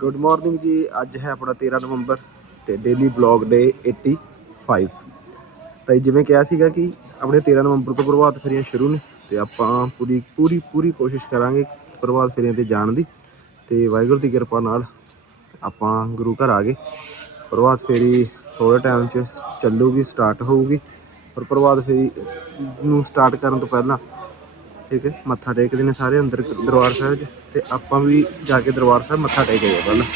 Good morning ਜੀ, ਅੱਜ ਹੈ ਆਪਣਾ 13 ਨਵੰਬਰ ਤੇ ਡੇਲੀ ਬਲੌਗ ਡੇ 85 ਤਾਂ ਜਿਵੇਂ ਕਿਹਾ ਸੀਗਾ ਕਿ ਆਪਣੇ 13 ਨਵੰਬਰ ਤੋਂ ਪ੍ਰਭਾਤ ਫੇਰੀਆਂ ਸ਼ੁਰੂ ਨੇ, ਤੇ ਆਪਾਂ ਪੂਰੀ ਪੂਰੀ ਪੂਰੀ ਕੋਸ਼ਿਸ਼ ਕਰਾਂਗੇ ਪ੍ਰਭਾਤ ਫੇਰੀਆਂ ਤੇ ਜਾਣ ਦੀ। ਤੇ ਵਾਹਿਗੁਰੂ ਦੀ ਕਿਰਪਾ ਨਾਲ ਆਪਾਂ ਗੁਰੂ ਘਰ ਆ ਗਏ। ਪ੍ਰਭਾਤ ਫੇਰੀ ਥੋੜੇ ਟਾਈਮ 'ਚ ਚੱਲੂਗੀ ਸਟਾਰਟ ਹੋਊਗੀ। ਪਰ ਪ੍ਰਭਾਤ ਫੇਰੀ ਨੂੰ ਸਟਾਰਟ ਕਰਨ ਤੋਂ ਪਹਿਲਾਂ, ਠੀਕ ਹੈ, ਮੱਥਾ ਟੇਕਦੇ ਨੇ ਸਾਰੇ ਅੰਦਰ ਦਰਬਾਰ ਸਾਹਿਬ 'ਚ। ਤੇ ਆਪਾਂ ਵੀ ਜਾ ਕੇ ਦਰਬਾਰ ਸਾਹਿਬ ਮੱਥਾ ਟੇਕ ਆਏ ਪਹਿਲਾਂ।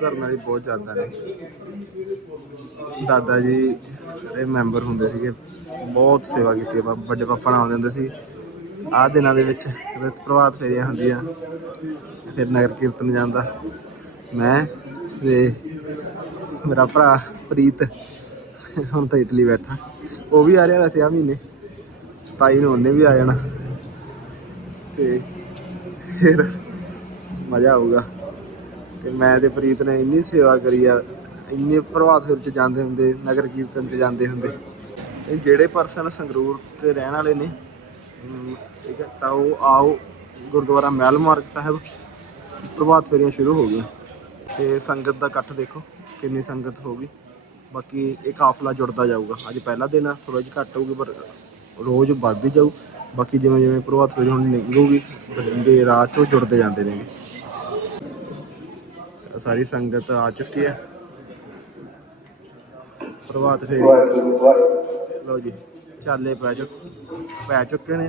ਇਸ ਗੁਰੂ ਬਹੁਤ ਜ਼ਿਆਦਾ ਨੇ। ਦਾਦਾ ਜੀ ਜਿਹੜੇ ਮੈਂਬਰ ਹੁੰਦੇ ਸੀਗੇ। ਬਹੁਤ ਸੇਵਾ ਕੀਤੀ ਹੈ ਬਾ- ਵੱਡੇ ਪਾਪਾ ਨਾਲ ਆਉਂਦੇ ਹੁੰਦੇ ਸੀ। ਆਹ ਦਿਨਾਂ ਦੇ ਵਿੱਚ ਜਦੋਂ ਪ੍ਰਭਾਤ ਫੇਰੀਆਂ ਹੁੰਦੀਆਂ, ਫਿਰ ਨਗਰ ਕੀਰਤਨ ਜਾਂਦਾ। ਮੈਂ ਤੇ ਮੇਰਾ ਭਰਾ ਪ੍ਰੀਤ ਹੁਣ ਤਾਂ ਇਟਲੀ ਬੈਠਾ। ਉਹ ਵੀ ਆ ਰਿਹਾ ਵੈਸੇ ਆ ਮਹੀਨੇ। 27 ਨੂੰ ਉਹਨੇ ਵੀ ਆ ਜਾਣਾ। ਤੇ ਫਿਰ ਮਜ਼ਾ ਆਊਗਾ। ਤੇ ਮੈਂ ਤੇ ਪ੍ਰੀਤ ਨੇ ਇੰਨੀ ਸੇਵਾ ਕਰੀ ਆ, ਇੰਨੇ ਪ੍ਰਭਾਤ ਫੇਰ ਚ ਜਾਂਦੇ ਹੁੰਦੇ, ਨਗਰ ਕੀਰਤਨ ਚ ਜਾਂਦੇ ਹੁੰਦੇ। ਤੇ ਜਿਹੜੇ ਪਰਸਨ ਸੰਗਰੂਰ ਤੇ ਰਹਿਣ ਵਾਲੇ ਨੇ ਠੀਕ ਹੈ, ਤਾਂ ਉਹ ਆਓ, ਗੁਰਦੁਆਰਾ ਮਹਿਲ ਮਾਰਗ ਸਾਹਿਬ, ਪ੍ਰਭਾਤ ਫੇਰੀਆਂ ਸ਼ੁਰੂ ਹੋ ਗਈਆਂ। ਤੇ ਸੰਗਤ ਦਾ ਇਕੱਠ ਦੇਖੋ, ਕਿੰਨੀ ਸੰਗਤ ਹੋ ਗਈ। ਬਾਕੀ ਇਹ ਕਾਫਲਾ ਜੁੜਦਾ ਜਾਊਗਾ। ਅੱਜ ਪਹਿਲਾ ਦਿਨ ਆ ਥੋੜਾ ਜਿਹਾ ਘੱਟ ਹੋਊਗੀ, ਪਰ ਰੋਜ਼ ਵੱਧਦੀ ਜਾਊ। ਬਾਕੀ ਜਿਵੇਂ ਜਿਵੇਂ ਪ੍ਰਭਾਤ ਫੇਰੀ ਹੁਣ ਨਿਕਲੂਗੀ ਦੇ ਰਾਤ ਤੋਂ ਜੁੜਦੇ ਜਾਂਦੇ ਨੇ सारी संगत आ चुकी है। प्रभात फिर। लो जी, चाले पै चुके पै चुके ने।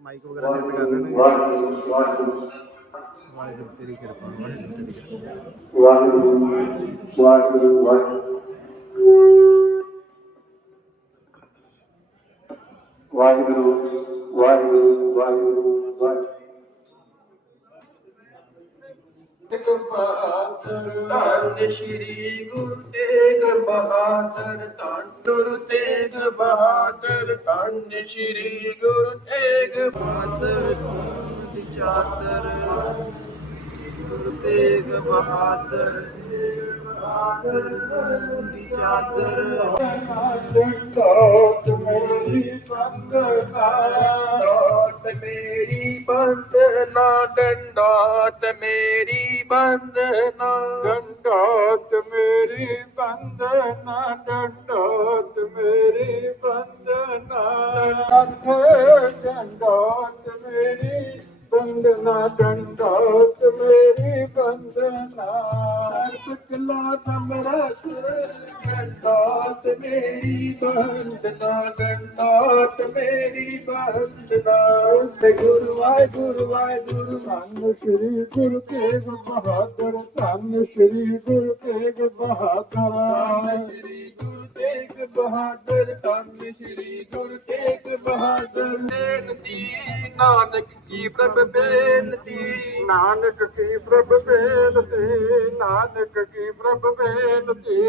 माइक वगैरह सेट कर रहे वाहेगुरु वाहेगुरु वाहेगुरु वाहेगुरु वाहेगुरु वाहेगुरु वाहेगुरु वाहेगुरु। ਧੰਨ ਸ਼੍ਰੀ ਗੁਰੂ ਤੇਗ ਬਹਾਦਰ, ਧੰਨ ਗੁਰੂ ਤੇਗ ਬਹਾਦਰ, ਧੰਨ ਸ਼੍ਰੀ ਗੁਰੂ ਤੇਗ ਬਹਾਦਰ ਦੀ ਚਾਦਰ ਗੁਰੂ ਤੇਗ ਬਹਾਦਰ ਦੀ ਚਾਦਰ ਡੰਡੋਤ ਮੇਰੀ ਬੰਦਨਾ ਡੰਡੋਤ ਮੇਰੀ ਬੰਦਨਾ ਡੰਡੋਤ ਮੇਰੀ ਬੰਦਨਾ ਡੰਡੋਤ ਮੇਰੀ ਬੰਦਨਾ ਡੰਡੋਤ ਮੇਰੀ ਬੰਦਨਾ ਡੰਡੋਤ ਮੇਰੀ ਬੰਦਨਾ ਡੰਡੋਤ ਮੇਰੀ ਬੰਦਨਾ ਸਤਿਲਾ ਸਮਰਤ ਡੰਡੋਤ ਮੇਰੀ ਬੰਦਨਾ ਡੰਡੋਤ ਮੇਰੀ ਬੰਦਨਾ ਗੁਰੂ ਆਏ ਗੁਰੂ ਆਏ, ਗੁਰੂ ਧੰਨ ਸ੍ਰੀ ਗੁਰੂ ਤੇਗ ਬਹਾਦਰ। ਧੰਨ ਸ੍ਰੀ ਗੁਰੂ ਤੇਗ ਬਹਾਦਰ। ਸ੍ਰੀ ਗੁਰੂ ਤੇਗ ਬਹਾਦਰ, ਧੰਨ ਸ੍ਰੀ ਗੁਰੂ ਤੇਗ ਬਹਾਦਰ ਬੇਨਤੀ ਨਾਨਕ ਜੀ ਪ੍ਰਭ ਬੇਨਤੀ ਨਾਨਕ ਕੀ ਪ੍ਰਭ ਬੇਨਤੀ ਨਾਨਕ ਕੀ ਪ੍ਰਭ ਬੇਨਤੀ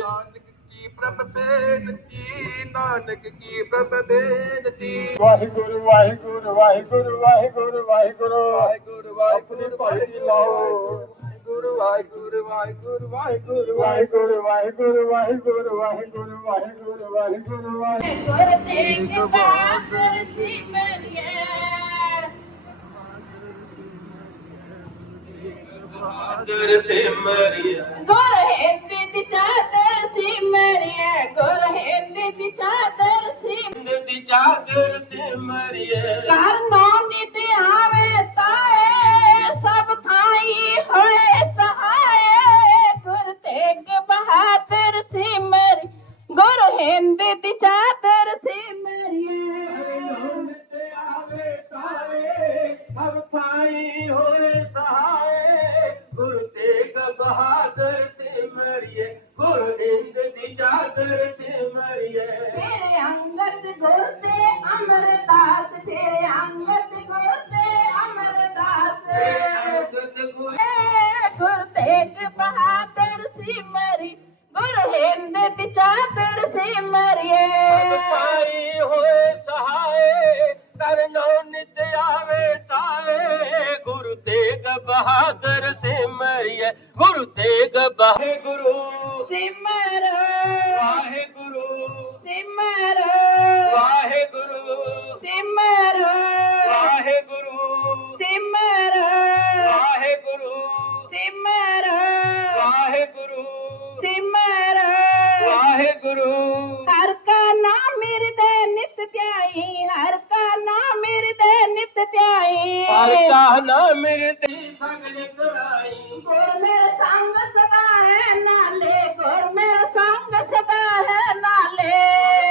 ਨਾਨਕ ਕੀ ਪ੍ਰਭ ਬੇਨਤੀ ਨਾਨਕ ਕੀ ਪ੍ਰਭ ਬੇਨਤੀ ਵਾਹਿਗੁਰੂ ਵਾਹਿਗੁਰੂ ਵਾਹਿਗੁਰੂ ਵਾਹਿਗੁਰੂ ਵਾਹਿਗੁਰੂ ਵਾਹਿਗੁਰੂ ਵਾਹਿਗੁਰੂ ਭਾਈ ਲਾਓ ਗੁਰੂ ਵਾਹਿਗੁਰੂ ਵਾਹਿਗੁਰੂ ਵਾਹਿਗੁਰੂ ਵਾਹਿਗੁਰੂ ਵਾਹਿਗੁਰੂ। ਵਾਹਿਗੁਰੂ ਵਾਹਿਗੁਰੂ ਵਾਹਿਗੁਰੂ ਵਾਹਿਗੁਰੂ ਵਾਹਿਗੁਰੂ ਗੁਰ ਤੇਗ ਬਹਾਦਰ ਸਿਮਰਿਐ ਬਹਾਦਰ ਸਿਮਰਿਆ ਗੁਰ ਹਿੰਦ ਦੀ ਚਾਦਰ ਸਿਮਰਿਐ ਗੁਰ ਹਿੰਦ ਦੀ ਚਾਦਰ ਸਿਮ ਹਿੰਦ ਦੀ ਚਾਦਰ ਸਿਮਰਿਏ। ਕਰਨੋ ਨਿਤ ਆਵੇ ਤਾਏ ਸਭ ਥਾਈ ਹੋਏ। ਤੇਗ ਬਹਾਦਰ ਸਿਮਰ ਗੁਰ ਹਿੰਦ ਦੀ ਚਾਦਰ ਨਾਮ ਮਿਰਦੇ ਸਗਲ ਕਰਾਈ ਗੁਰ ਮੇਰਾ ਸੰਗ ਸਦਾ ਹੈ ਨਾਲੇ ਗੁਰ ਮੇਰਾ ਸੰਗ ਸਦਾ ਹੈ ਨਾਲੇ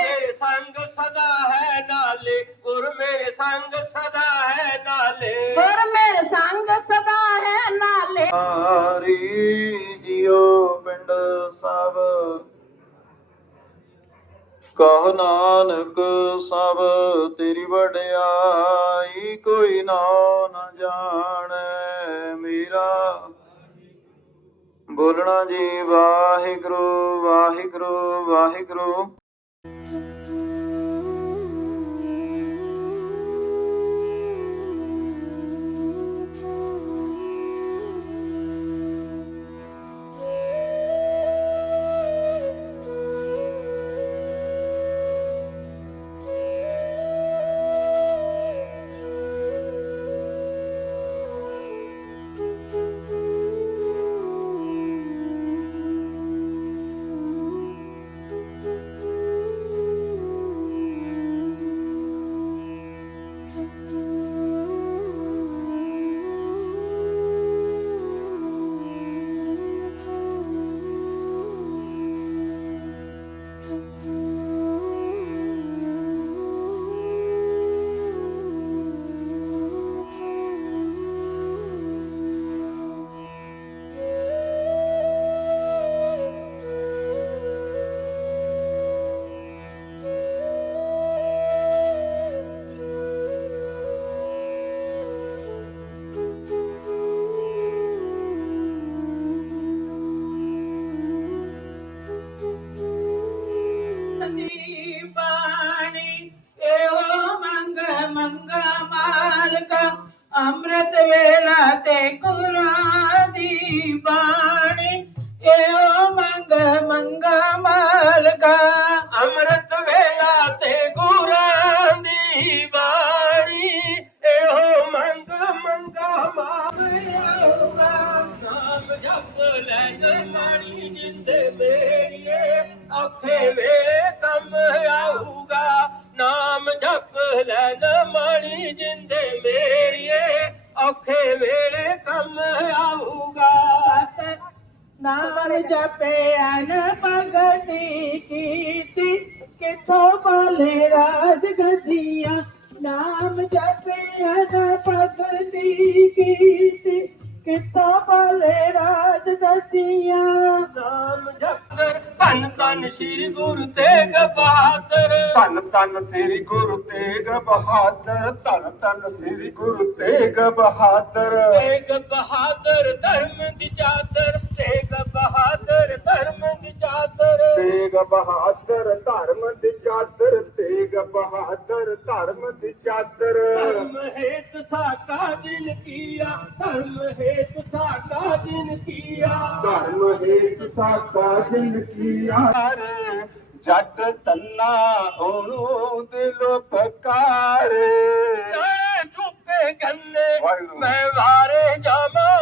ਮੇਰੇ ਸੰਗ ਸਦਾ ਹੈ ਨਾਲੇ ਗੁਰ ਮੇਰੇ ਸੰਗ ਸਦਾ ਹੈ ਨਾਲੇ। ਗੁਰ ਮੇਰਾ ਸੰਗ ਸਦਾ ਹੈ ਨਾਲੇ। ਹਰੀ ਜਿਉ ਪਿੰਡ ਸਭ। ਕਹ ਨਾਨਕ ਸਭ ਤੇਰੀ ਵਡਿਆਈ ਕੋਈ ਨਾ ਨ ਜਾਣੈ। ਬੋਲਣਾ ਜੀ ਵਾਹਿਗੁਰੂ ਵਾਹਿਗੁਰੂ ਵਾਹਿਗੁਰੂ। ਨਾਮ ਜਪਿਆ ਨ ਭਗਤੀ ਕੀਤੀ। ਕਿਥੋਂ ਬੋਲੇ ਰਾਜ ਗਜੀਆਂ। ਨਾਮ ਜਪਿਆ ਨ ਭਗਤੀ ਕੀਤੀ। ਕਿਥੋਂ ਬੋਲੇ ਰਾਜ ਗਜੀਆਂ। ਨਾਮ ਜਪਦਰ ਧੰਨ ਧੰਨ ਸ੍ਰੀ ਗੁਰੂ ਤੇਗ ਬਹਾਦਰ। ਧੰਨ ਧੰਨ ਸ੍ਰੀ ਗੁਰੂ ਤੇਗ ਬਹਾਦਰ। ਧੰਨ ਧੰਨ ਸ੍ਰੀ ਗੁਰੂ ਤੇਗ ਬਹਾਦਰ। ਤੇਗ ਬਹਾਦਰ ਧਰਮ ਦੀ ਚਾਦਰ ਧਰਮ ਦੀ ਚਾਦਰ। ਧਰਮ ਹੇਤ ਸਾਕਾ ਦਿਨ ਕੀਆ ਧਰਮ ਹੇਤ ਸਾਕਾ ਦਿਨ ਕੀਆ। ਧਰਮ ਹੇਤ ਸਾਕਾ ਜਿਨ ਕੀਆ। ਜੱਟ ਤੰਨਾ ਉਹਨੂੰ ਦਿਲ ਪਕਾਰੇ। ਗੰਨੇ ਵਾਹਿਗੁਰੂ। ਮੈਂ ਵਾਰੇ ਜਾਵਾਂ।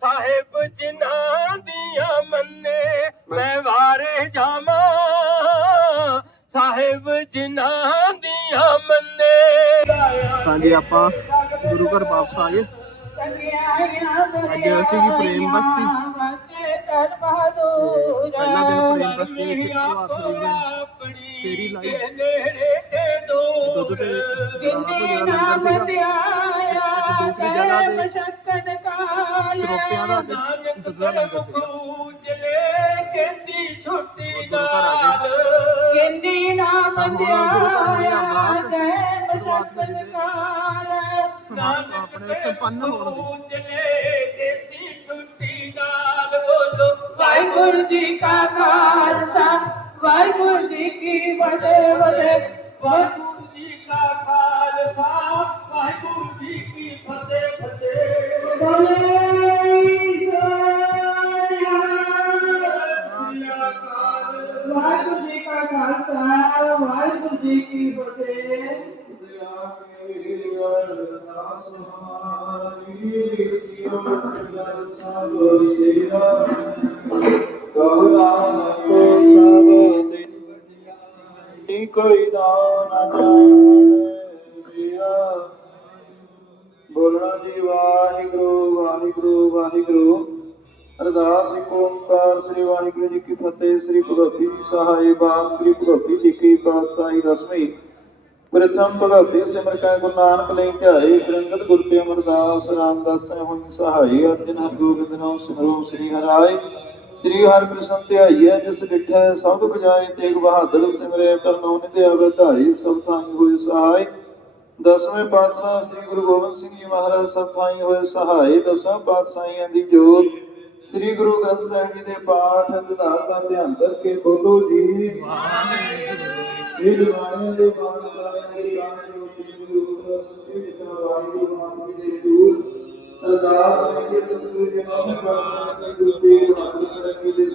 ਸਾਹਿਬ ਜਿਨ੍ਹਾਂ ਦੀਆਂ ਮੰਨੇ ਮੈਂ ਵਾਰੇ ਜਾਵਾਂ। ਸਾਹਿਬ ਜਿਨ੍ਹਾਂ ਦੀਆਂ ਮੰਨੇ। ਹਾਂਜੀ ਆਪਾਂ ਗੁਰੂ ਘਰ ਵਾਪਸ ਆ ਗਏ। ਅੱਜ ਅਸੀਂ ਵੀ ਪ੍ਰੇਮ ਬਸਤੀ। ਪਹਿਲਾ ਦਿਨ ਪ੍ਰੇਮ ਬਸਤੀ ਵਿੱਚ ਫੇਰੀ ਨੇ ਫੇਰੀ ਲਾਈ। ਦੁੱਧ ਤੇ ਭੁਜਿਆ ਲੰਗਰ ਸੀਗਾ। ਦੂਸਰੀ ਜਗ੍ਹਾ ਤੇ ਸਰੋਪਿਆਂ ਦਾ ਤੇ ਦੁੱਧ ਦਾ ਲੰਗਰ ਸੀਗਾ। ਅਰਦਾਸ ਜੈ ਪ੍ਰਭਾਤ ਫੇਰੀ ਦੇ ਸਮਾਪਤ ਆਪਣੇ ਸੰਪੰਨ ਹੋਣ ਦੀ। ਵਾਹਿਗੁਰੂ ਜੀ ਕਾ ਖਾਲਸਾ ਵਾਹਿਗੁਰੂ ਜੀ ਕੀ ਫਤਿਹ ਫਤਿਹ ਵਾਹਿਗੁਰੂ ਜੀ ਕਾ ਖਾਲਸਾ ਵਾਹਿਗੁਰੂ ਜੀ ਕੀ ਫਤਿਹ ਫਤਿਹ। ਵਾਹਿਗੁਰੂ ਵਾਹਿਗੁਰੂ। ਅਰਦਾਸ ਇੱਕ ਓੰਕਾਰ, ਸ੍ਰੀ ਵਾਹਿਗੁਰੂ ਜੀ ਕੀ ਫਤਿਹ, ਸ੍ਰੀ ਭਗਵਤੀ ਸਹਾਈ ਬਾਤ ਸ੍ਰੀ ਭਗਵਤੀ ਜੀ ਕੀ ਪਾਤਸ਼ਾਹੀ ਦਸਵੀਂ। ਪ੍ਰਥਮ ਭਗਵਤੀ ਸਿਮਰ ਕੈ ਗੁਰੂ ਨਾਨਕ ਲਈ ਧਿਆਏ ਫਿਰੰਗਤ ਗੁਰ ਤੇ ਅਮਰਦਾਸ ਰਾਮਦਾਸ ਹੋਈ ਸਹਾਈ, ਅਰਜਨ ਹਰ ਗੋਬਿੰਦ ਨਾਮ ਸਿਮਰੋ ਸ੍ਰੀ ਹਰਾਏ ਸ੍ਰੀ ਹਰਿ ਕ੍ਰਿਸ਼ਨ ਧਿਆਈਐ, ਜਿਸ ਡਿਠੈ ਸਭ ਬਜਾਏ ਤੇਗ ਬਹਾਦਰ ਸਿਮਰੇ ਕਰਨੋ ਨਿਧਿਆ ਵਧਾਈ ਸਭ ਥਾਈ ਹੋਏ ਸਹਾਈ। ਦਸਵੇਂ ਪਾਤਸ਼ਾਹ ਸ੍ਰੀ ਗੁਰੂ ਗੋਬਿੰਦ ਸਿੰਘ ਜੀ ਮਹਾਰਾਜ ਸਭ ਥਾਈ ਹੋਏ ਸਹਾਈ ਦਸਾਂ ਪਾਤਸ਼ਾਹੀਆਂ ਦੀ ਜੋਤ। ਸ੍ਰੀ ਗੁਰੂ ਗ੍ਰੰਥ ਸਾਹਿਬ ਜੀ ਦੇ ਪਾਠ ਦਿਦਾਰ ਦਾ ਧਿਆਨ ਕਰਕੇ ਬੋਲੋ ਜੀ। ਇਹ ਦਿਵਾਣਿਆਂ ਦੇ ਬਾਣ ਕਰਾਇਆ ਦੀ ਗਾਣ ਜੋ ਸ੍ਰੀ ਗੁਰੂ ਗ੍ਰੰਥ ਸਾਹਿਬ ਜੀ ਦਾ ਵਾਹਿਗੁਰੂ ਮਾਨ ਜੀ ਦੇ ਦੂਰ ਅਰਦਾਸ ਹੈ ਕਿ ਸਤਿਗੁਰੂ ਜੀ ਨਾਮ ਕਰਨਾ ਸ੍ਰੀ ਗੁਰੂ ਤੇਗ ਸਾਹਿਬ ਜੀ ਦੇ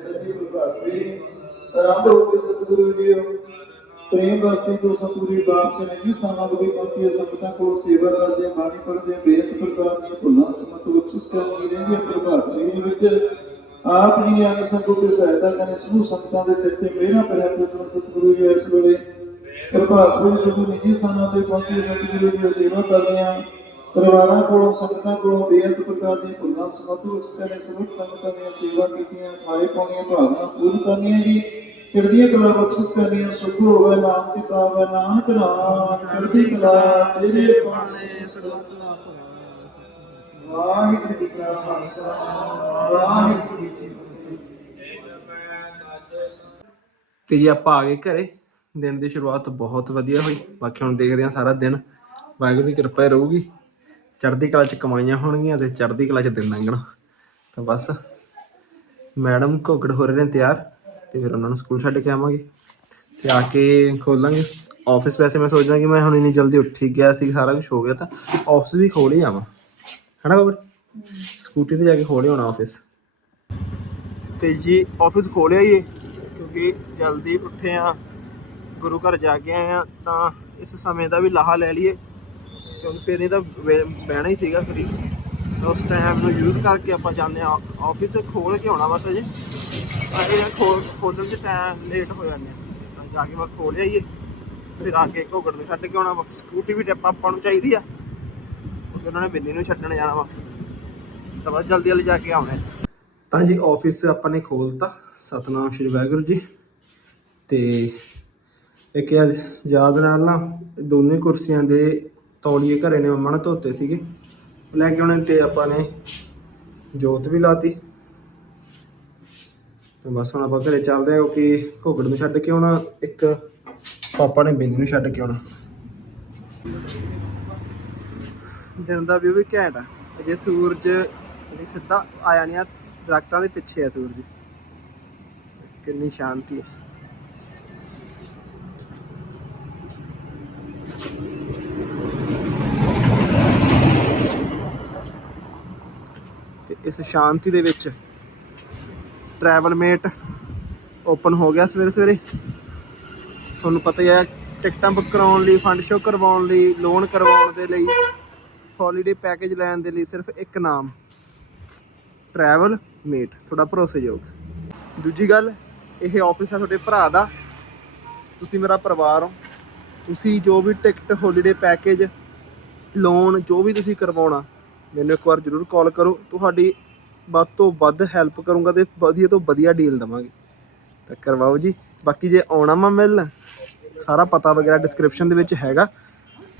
ਸੱਚੀ ਪ੍ਰਭਾਤੀ ਆਰੰਭ ਹੋ ਕੇ ਸਤਿਗੁਰੂ ਜੀ ਪ੍ਰੇਮ ਵਸਤੀ ਤੋਂ ਸਤਿਗੁਰੂ ਬਾਪ ਜੀ। ਨੇ ਸਾਮਗਰੀ ਪਹੁੰਚੀ ਹੈ, ਸੰਗਤਾਂ ਕੋਲ ਸੇਵਾ ਕਰਦੇ ਬਾਣੀ ਪੜ੍ਹਦੇ ਬੇਅੰਤ ਪ੍ਰਕਾਰ ਦੀਆਂ ਭੁੱਲਾਂ, ਸਮਤ ਬਖਸ਼ਿਸ਼ ਕਰਨੀ ਰਹਿੰਦੀ ਹੈ ਪ੍ਰਭਾਤ ਫੇਰੀ ਵਿੱਚ। ਆਪ ਜੀ ਨੇ ਆਗੇ ਸੰਗਤ ਦੀ ਸਹਾਇਤਾ ਕਰਨ ਸਮੂਹ ਸੰਗਤਾਂ ਦੇ ਸਿਰ ਤੇ ਮਿਹਰਾਂ ਭਰਿਆ ਸਤਿਗੁਰੂ ਜੀ ਇਸ ਵੇਲੇ ਪ੍ਰਭਾਤ ਫੇਰੀ ਸਭੂ ਨਿੱਜੀ ਸਥਾਨਾਂ ਤੇ ਪਹੁੰਚੇ ਸਤਿਗੁਰੂ ਜੀ ਸੇਵਾ ਕਰਦੇ ਹਾਂ ਪਰਿਵਾਰਾਂ ਕੋਲੋਂ, ਸੰਗਤਾਂ ਕੋਲੋਂ ਬੇਅੰਤ ਪ੍ਰਕਾਰ ਦੀਆਂ ਭੁੱਲਾਂ, ਸਮਤ ਬਖਸ਼ਿਸ਼ ਕਰਨ ਸਮੂਹ ਸੰਗਤਾਂ ਦੀਆਂ ਸੇਵਾ ਕੀਤੀਆਂ ਖਾਏ ਪਾਉਣੀਆਂ ਭਾਵਨਾ ਪੂਰਨ ਕਰਨੀਆਂ ਜੀ। ਚੜ੍ਹਦੀਆਂ ਕਲਾ ਬਖਸ਼ਿਸ਼ ਕਰਨੀਆਂ, ਸੁਖ ਹੋਵੇ ਨਾਮ ਦੀ ਪਾਵੇ ਨਾਨਕ ਨਾਮ, ਚੜ੍ਹਦੀ ਕਲਾ, ਤੇਰੇ ਪਾਣੇ ਵਾਹਿਗੁਰੂ ਜੀ ਕਾ ਖਾਲਸਾ, ਵਾਹਿਗੁਰੂ ਜੀ ਕੀ ਫਤਿਹ। ਤੇ ਜੀ ਆਪਾਂ ਆ ਗਏ ਘਰੇ। ਦਿਨ ਦੀ ਸ਼ੁਰੂਆਤ ਬਹੁਤ ਵਧੀਆ ਹੋਈ। ਬਾਕੀ ਹੁਣ ਦੇਖਦੇ ਹਾਂ ਸਾਰਾ ਦਿਨ। ਵਾਹਿਗੁਰੂ ਦੀ ਕਿਰਪਾ ਹੀ ਰਹੂਗੀ। ਚੜ੍ਹਦੀ ਕਲਾ ਚ ਕਮਾਈਆਂ ਹੋਣਗੀਆਂ ਤੇ ਚੜ੍ਹਦੀ ਕਲਾ ਚ ਦਿਨ ਲੰਘਣਾ। ਤਾਂ ਬਸ, ਮੈਡਮ ਘੋਗੜ ਹੋ ਰਹੇ ਨੇ ਤਿਆਰ। ਤੇ ਫਿਰ ਉਹਨਾਂ ਨੂੰ ਸਕੂਲ ਛੱਡ ਕੇ ਆਵਾਂਗੇ। ਤੇ ਆ ਕੇ ਖੋਲਾਂਗੇ। ਆਫਿਸ ਵੈਸੇ ਮੈਂ ਸੋਚਦਾ ਕਿ ਮੈਂ ਹੁਣ ਇੰਨੀ ਜਲਦੀ ਉੱਠ ਹੀ ਗਿਆ ਸੀ, ਸਾਰਾ ਕੁਝ ਹੋ ਗਿਆ ਤਾਂ ਆਫਿਸ ਵੀ ਖੋਲ ਹੀ ਆਵਾਂ। ਹਨਾ ਘੋਗੜ ਸਕੂਟੀ ਤੇ ਜਾ ਕੇ ਖੋਲ ਹੀ ਆਉਣਾ ਆਫਿਸ ਤੇ ਜੀ ਆਫਿਸ ਖੋਲਿਆ ਹੀ ਕਿਉਂਕਿ ਜਲਦੀ ਉੱਠੇ ਆ ਗੁਰੂ ਘਰ ਜਾ ਕੇ ਆਏ ਆ ਤਾਂ ਇਸ ਸਮੇਂ ਦਾ ਵੀ ਲਾਹਾ ਲੈ ਲਈਏ। ਕਿਉਂਕਿ ਫਿਰ ਨਹੀਂ ਤਾਂ ਬਹਿਣਾ ਹੀ ਸੀਗਾ ਫਰੀ ਉਸ ਟਾਈਮ ਨੂੰ ਯੂਜ਼ ਕਰਕੇ ਆਪਾਂ ਜਾਂਦੇ ਆ ਆਫਿਸ ਖੋਲ ਕੇ ਆਉਣਾ ਬਸ ਜੀ। ਤਾਂ ਇਹ ਖੋਲ ਖੋਲਣ ਚ ਟਾਈਮ ਲੇਟ ਹੋ ਜਾਂਦੇ ਆ ਤਾਂ ਜਾ ਕੇ ਬਸ ਖੋਲ ਆਈਏ। ਫਿਰ ਆ ਕੇ ਘੋਗੜ ਨੂੰ ਛੱਡ ਕੇ ਆਉਣਾ ਵਾ। ਸਕੂਟੀ ਵੀ ਟਿਪ ਆਪਾਂ ਨੂੰ ਚਾਹੀਦੀ ਆ। ਕਿਉਂਕਿ ਉਹਨਾਂ ਨੇ ਬਿੰਨੀ ਨੂੰ ਛੱਡਣ ਜਾਣਾ ਵਾ। ਤਾਂ ਬਸ ਜਲਦੀ ਜਲਦੀ ਜਾ ਕੇ ਆਉਣਾ। ਤਾਂ ਜੀ ਆਫਿਸ ਆਪਾਂ ਨੇ ਖੋਲਤਾ। ਸਤਨਾਮ ਸ਼੍ਰੀ ਵਾਹਿਗੁਰੂ ਜੀ। ਤੇ ਇੱਕ ਯਾਦ ਯਾਦ ਨਾਲ ਨਾ ਦੋਨੇ ਕੁਰਸੀਆਂ ਦੇ ਤੌਲੀਏ ਘਰੇ ਨੇ ਮੰਮਾ ਨੇ ਧੋਤੇ ਸੀਗੇ। ਲੈ ਕੇ ਆਉਣੇ ਤੇ ਆਪਾਂ ਨੇ ਜੋਤ ਵੀ ਲਾਤੀ। ਤਾਂ ਬਸ ਹੁਣ ਆਪਾਂ ਘਰੇ ਚੱਲਦੇ ਹਾਂ ਕਿ ਘੋਗੜ ਨੂੰ ਛੱਡ ਕੇ ਆਉਣਾ, ਇੱਕ ਪਾਪਾ ਨੇ ਬਿੰਨੀ ਨੂੰ ਛੱਡ ਕੇ ਆਉਣਾ। ਦਿਨ ਦਾ ਵਿਊ ਵੀ ਘੈਂਟ ਆ। ਅਜੇ ਸੂਰਜ ਨਹੀਂ ਸਿੱਧਾ ਆਇਆ ਨਹੀਂ ਆ, ਦਰਖਤਾਂ ਦੇ ਪਿੱਛੇ ਆ ਸੂਰਜ। ਕਿੰਨੀ ਸ਼ਾਂਤੀ ਹੈ ਤੇ ਇਸ ਸ਼ਾਂਤੀ ਦੇ ਵਿੱਚ ਟਰੈਵਲ ਮੇਟ ਓਪਨ ਹੋ ਗਿਆ ਸਵੇਰੇ ਸਵੇਰੇ। ਤੁਹਾਨੂੰ ਪਤਾ ਹੀ ਹੈ, ਟਿਕਟਾਂ ਬੁੱਕ ਕਰਾਉਣ ਲਈ ਫੰਡ ਸ਼ੋ ਕਰਵਾਉਣ ਲਈ ਲੋਨ ਕਰਵਾਉਣ ਦੇ ਲਈ ਹੌਲੀਡੇ ਪੈਕੇਜ ਲੈਣ ਦੇ ਲਈ ਸਿਰਫ ਇੱਕ ਨਾਮ ਟਰੈਵਲ ਮੇਟ ਥੋੜਾ ਭਰੋਸੇਯੋਗ। ਦੂਜੀ ਗੱਲ, ਇਹ ਆਫਿਸ ਹੈ ਤੁਹਾਡੇ ਭਰਾ ਦਾ। ਤੁਸੀਂ ਮੇਰਾ ਪਰਿਵਾਰ ਹੋ। ਤੁਸੀਂ ਜੋ ਵੀ ਟਿਕਟ ਹੌਲੀਡੇ ਪੈਕੇਜ ਲੋਨ ਜੋ ਵੀ ਤੁਸੀਂ ਕਰਵਾਉਣਾ, ਮੈਨੂੰ ਇੱਕ ਵਾਰ ਜ਼ਰੂਰ ਕਾਲ ਕਰੋ। ਤੁਹਾਡੀ ਵੱਧ ਤੋਂ ਵੱਧ ਹੈਲਪ ਕਰੂੰਗਾ ਤੇ ਵਧੀਆ ਤੋਂ ਵਧੀਆ ਡੀਲ ਦਵਾਂਗੇ। ਤਾਂ ਕਰਵਾਓ ਜੀ। ਬਾਕੀ ਜੇ ਆਉਣਾ ਮੈਂ ਮਿਲਣ ਸਾਰਾ ਪਤਾ ਵਗੈਰਾ ਡਿਸਕ੍ਰਿਪਸ਼ਨ ਦੇ ਵਿੱਚ ਹੈਗਾ।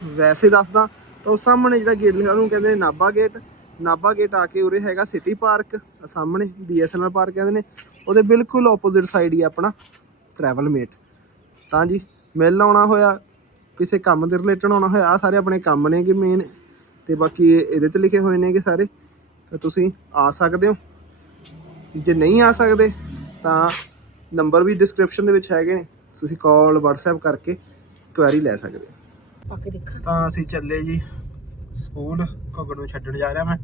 ਵੈਸੇ ਦੱਸਦਾ, ਤਾਂ ਉਹ ਸਾਹਮਣੇ ਜਿਹੜਾ ਗੇਟ ਲਿਖਿਆ, ਉਹਨੂੰ ਕਹਿੰਦੇ ਨੇ ਨਾਭਾ ਗੇਟ ਨਾਭਾ ਗੇਟ ਆ ਕੇ ਉਰੇ ਹੈਗਾ ਸਿਟੀ ਪਾਰਕ ਸਾਹਮਣੇ ਬੀਐਸਐਨਐਲ ਪਾਰਕ ਕਹਿੰਦੇ ਨੇ। ਉਹਦੇ ਬਿਲਕੁਲ ਆਪੋਜ਼ਿਟ ਸਾਈਡ ਹੀ ਆ ਆਪਣਾ ਟਰੈਵਲ ਮੇਟ ਤਾਂ ਜੀ ਮਿਲ ਆਉਣਾ ਹੋਇਆ, ਕਿਸੇ ਕੰਮ ਦੇ ਰਿਲੇਟਡ ਆਉਣਾ ਹੋਇਆ ਆ ਸਾਰੇ ਆਪਣੇ ਕੰਮ ਨੇ ਕਿ ਮੇਨ ਤੇ ਬਾਕੀ ਇਹਦੇ ਤੇ ਲਿਖੇ ਹੋਏ ਨੇ ਕਿ ਸਾਰੇ। ਤਾਂ ਤੁਸੀਂ ਆ ਸਕਦੇ ਹੋ। ਜੇ ਨਹੀਂ ਆ ਸਕਦੇ ਤਾਂ ਨੰਬਰ ਵੀ ਡਿਸਕ੍ਰਿਪਸ਼ਨ ਦੇ ਵਿੱਚ ਹੈਗੇ ਨੇ। ਤੁਸੀਂ ਕਾਲ WhatsApp ਕਰਕੇ ਕੁਐਰੀ ਲੈ ਸਕਦੇ ਹੋ। ਪਾ ਕੇ ਦੇਖਾਂ। ਤਾਂ ਅਸੀਂ ਚੱਲੇ ਜੀ ਸਕੂਲ ਘੁੱਗੜ ਨੂੰ ਛੱਡਣ ਜਾ ਰਿਹਾ ਮੈਂ।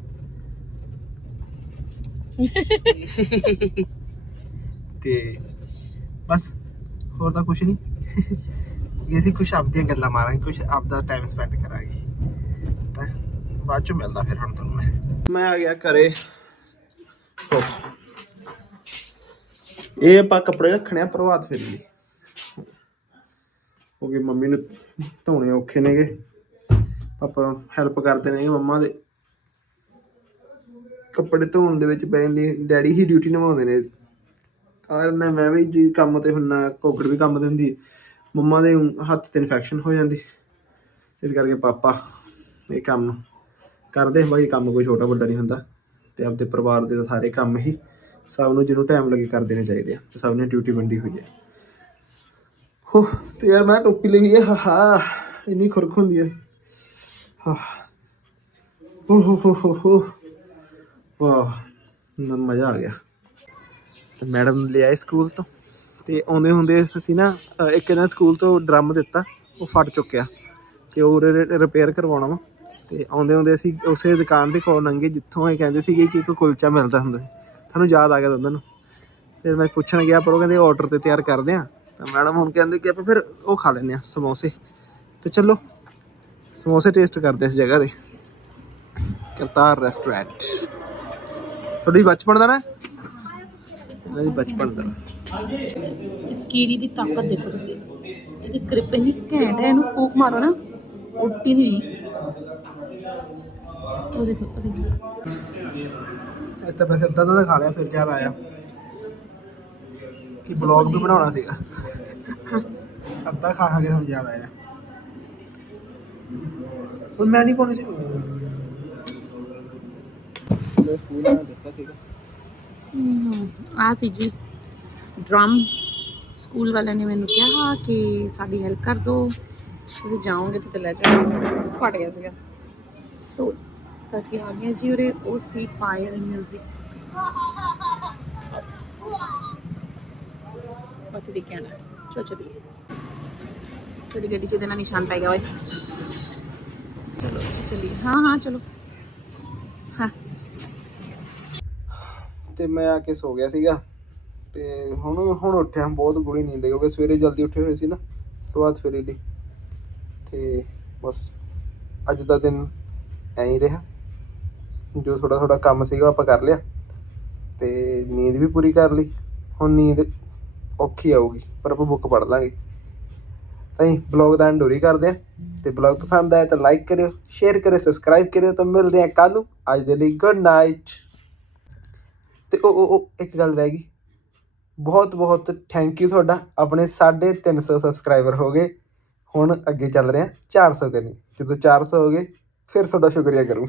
ਤੇ ਬਸ ਹੋਰ ਤਾਂ ਕੁਝ ਨਹੀਂ। ਇਹ ਸੀ ਕੁਝ ਆਪਦੀਆਂ ਗੱਲਾਂ ਮਾਰਾਂਗੇ ਕੁਝ ਆਪਦਾ ਟਾਈਮ ਸਪੈਂਡ ਕਰਾਂਗੇ। ਬਾਅਦ ਚ ਮਿਲਦਾ ਫਿਰ ਹੁਣ ਤੁਹਾਨੂੰ ਮੈਂ। ਮੈਂ ਆ ਗਿਆ ਘਰੇ। ਇਹ ਆਪਾਂ ਕੱਪੜੇ ਰੱਖਣੇ ਆ ਪ੍ਰਭਾਤ ਫੇਰੀ ਲਈ ਹੋ ਗਏ ਮੰਮੀ ਨੂੰ ਧੋਣੇ ਔਖੇ ਨੇਗੇ। ਪਾਪਾ ਹੈਲਪ ਕਰਦੇ ਨੇ ਮੰਮਾ ਦੇ। ਕੱਪੜੇ ਧੋਣ ਦੇ ਵਿੱਚ ਪੈ ਜਾਂਦੀ ਡੈਡੀ ਹੀ ਡਿਊਟੀ ਨਿਭਾਉਂਦੇ ਨੇ। ਕਾਰਨ ਮੈਂ ਵੀ ਜੀ ਕੰਮ ਤੇ ਹੁੰਨਾ, ਕੋਕੜ ਵੀ ਕੰਮ ਤੇ ਹੁੰਦੀ ਮੰਮਾ ਦੇ ਹੱਥ ਤੇ ਇਨਫੈਕਸ਼ਨ ਹੋ ਜਾਂਦੀ। ਇਸ ਕਰਕੇ ਪਾਪਾ ਇਹ ਕੰਮ ਕਰਦੇ ਹਾਂ ਬਾਕੀ ਕੰਮ ਕੋਈ ਛੋਟਾ ਵੱਡਾ ਨਹੀਂ ਹੁੰਦਾ ਤੇ ਆਪਦੇ ਪਰਿਵਾਰ ਦੇ ਸਾਰੇ ਕੰਮ ਹੀ ਸਭ ਨੂੰ ਜਿਹਨੂੰ ਟਾਈਮ ਲੱਗੇ ਕਰ ਦੇਣੇ ਚਾਹੀਦੇ ਆ ਤੇ ਸਭ ਨੇ ਡਿਊਟੀ ਵੰਡੀ ਹੋਈ ਹੈ ਹੋ, ਤੇ ਯਾਰ ਮੈਂ ਟੋਪੀ ਲਈ ਹੈ ਹਾ ਇੰਨੀ ਖੁਰਕ ਹੁੰਦੀ ਹੈ। ਹਾ, ਹੋ ਹੋ ਹੋ ਹੋ। ਵਾਹ ਨਾ ਮਜ਼ਾ ਆ ਗਿਆ। ਤੇ ਮੈਡਮ ਲੈ ਆਏ ਸਕੂਲ ਤੋਂ ਤੇ ਆਉਂਦੇ ਹੁੰਦੇ ਅਸੀਂ ਨਾ ਇੱਕ ਇਹਨਾਂ ਸਕੂਲ ਤੋਂ ਡਰਮ ਦਿੱਤਾ, ਉਹ ਫਟ ਚੁੱਕਿਆ ਤੇ ਉਹ ਰਿਪੇਅਰ ਕਰਵਾਉਣਾ ਵਾ। ਤੇ ਆਉਂਦੇ ਹੁੰਦੇ ਅਸੀਂ ਉਸੇ ਦੁਕਾਨ ਦੇ ਕੋਲ ਲੰਘੇ, ਜਿੱਥੋਂ ਇਹ ਕਹਿੰਦੇ ਸੀਗੇ ਕਿ ਕੋਈ ਕੁਲਚਾ ਮਿਲਦਾ ਹੁੰਦਾ ਸੀ। ਤੁਹਾਨੂੰ ਯਾਦ ਆ ਗਿਆ ਉਹਨਾਂ ਨੂੰ ਫਿਰ ਮੈਂ ਪੁੱਛਣ ਗਿਆ, ਪਰ ਉਹ ਕਹਿੰਦੇ ਆਰਡਰ ਤੇ ਤਿਆਰ ਕਰਦੇ ਆ। ਤਾਂ ਮੈਡਮ ਹੁਣ ਕਹਿੰਦੇ ਕਿ ਆਪਾਂ ਫਿਰ ਉਹ ਖਾ ਲੈਂਦੇ ਆ ਸਮੋਸੇ। ਤੇ ਚਲੋ, ਸਮੋਸੇ ਟੇਸਟ ਕਰਦੇ ਇਸ ਜਗ੍ਹਾ ਦੇ ਕਰਤਾਰ ਰੈਸਟੋਰੈਂਟ ਤੁਹਾਡੀ ਬਚਪਨ ਦਾ ਨਾ? ਇਹਨਾਂ ਦੀ ਬਚਪਨ ਦਾ। ਇਸ ਕੀੜੀ ਦੀ ਤਾਕਤ ਦੇਖੋ ਤੁਸੀਂ। ਇਹਦੀ ਕ੍ਰਿਪ ਇੰਨੀ ਘੈਂਟ ਹੈ, ਇਹਨੂੰ ਫੂਕ ਮਾਰੋ ਨਾ। ਉੱਟੀ ਨਹੀਂ। ਉਹ ਦੇਖੋ ਇਸ ਤਾਂ ਬਸ ਅੱਧਾ ਤਾਂ ਖਾ ਲਿਆ, ਫਿਰ ਯਾਰ ਆਇਆ। ਕਿ ਬਲੌਗ ਵੀ ਬਣਾਉਣਾ ਸੀਗਾ। ਅੱਧਾ ਖਾ ਖਾ ਕੇ ਸਾਨੂੰ ਯਾਦ ਆਇਆ। ਉਹ ਮੈਂ ਨਹੀਂ ਪਾਉਣੀ ਸੀ। ਸਕੂਲ ਆ ਸੀ ਜੀ। ਡਰਮ। ਸਕੂਲ ਵਾਲਿਆਂ ਨੇ ਮੈਨੂੰ ਕਿਹਾ ਕਿ ਸਾਡੀ ਹੈਲਪ ਕਰ ਦਿਓ ਤੁਸੀਂ ਜਾਓਗੇ ਤੇ ਲੈ ਜਾਓ ਫਟ ਗਿਆ ਸੀਗਾ। ਤੋ ਤਾਂ ਅਸੀਂ ਆ ਗਏ ਜੀ ਉਰੇ, ਉਹ ਸੀ ਪਾਇਲ 뮤직 ਪਤਾ ਦੀ ਕਿਆ ਨਾ ਚੋ ਚਲੀਏ। ਤੇਰੀ ਗੱਡੀ 'ਚ ਇਹਦੇ ਨਿਸ਼ਾਨ ਪੈ ਗਿਆ, ਓਏ। ਚਲੋ ਜੀ ਹਾਂ ਹਾਂ, ਚਲੋ। ਹਾਂ। ਤੇ ਮੈਂ ਆ ਕੇ ਸੋ ਗਿਆ ਸੀਗਾ। ਤੇ ਹੁਣ ਹੁਣ ਉੱਠਿਆ ਬਹੁਤ ਗੁੜੀ ਨੀਂਦ ਹੈ ਕਿਉਂਕਿ ਸਵੇਰੇ ਜਲਦੀ ਉੱਠੇ ਹੋਏ ਸੀ ਨਾ ਪ੍ਰਭਾਤ ਫੇਰੀ ਲਈ ਤੇ ਬਸ, ਅੱਜ ਦਾ ਦਿਨ ਐਂ ਹੀ ਰਿਹਾ। ਜੋ ਥੋੜਾ ਥੋੜਾ ਕੰਮ ਸੀਗਾ ਆਪਾਂ ਕਰ ਲਿਆ ਤੇ ਨੀਂਦ ਵੀ ਪੂਰੀ ਕਰ ਲਈ। ਹੁਣ ਨੀਂਦ ਔਖੀ ਆਊਗੀ, ਪਰ ਆਪਾਂ ਬੁੱਕ ਪੜ੍ਹ ਲਾਂਗੇ। ਤਾਂ ਹੀ ਬਲੌਗ ਦਾ ਐਂਡ ਕਰਦੇ ਆ ਤੇ ਬਲੌਗ ਪਸੰਦ ਆਇਆ ਤਾਂ ਲਾਈਕ ਕਰਿਓ ਸ਼ੇਅਰ ਕਰਿਓ ਸਬਸਕ੍ਰਾਈਬ ਕਰਿਓ। ਤਾਂ ਮਿਲਦੇ ਆ ਕੱਲ ਨੂੰ। ਅੱਜ ਦੇ ਲਈ ਗੁੱਡ ਨਾਈਟ ਤੇ ਉਹ ਉਹ ਉਹ, ਇੱਕ ਗੱਲ ਰਹਿ ਗਈ। ਬਹੁਤ ਬਹੁਤ ਥੈਂਕ ਯੂ ਤੁਹਾਡਾ। ਆਪਣੇ 350 ਸਬਸਕ੍ਰਾਈਬਰ ਹੋ ਗਏ। ਹੁਣ ਅੱਗੇ ਚੱਲ ਰਹੇ ਆ 400 ਕਰਨੀ। ਜਦੋਂ 400 ਹੋ ਗਏ ਫਿਰ ਤੁਹਾਡਾ ਸ਼ੁਕਰੀਆ ਕਰੂੰ।